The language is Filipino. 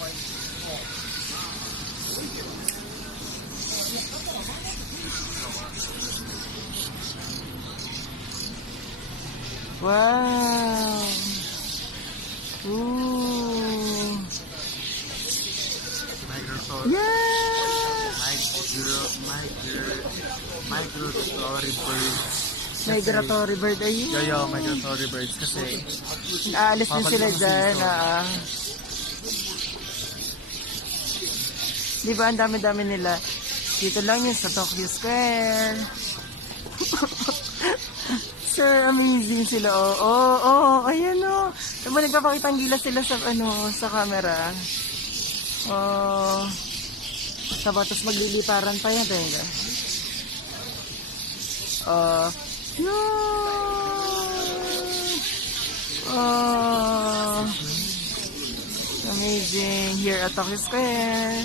Wow! Ooh! Migratory. Yeah! Migratory birds. Migratory bird ayun. Yo, migratory birds kasi Aalis din sila dyan. Di ba, ang dami-dami nila. Dito lang yun sa Tokyo Square. Sir, amazing sila. Ayan o. Diba nagpapakita ang gila sila sa, sa camera. Tapos magliliparan pa yan. Tenga. No! Amazing. Here at Tokyo Square.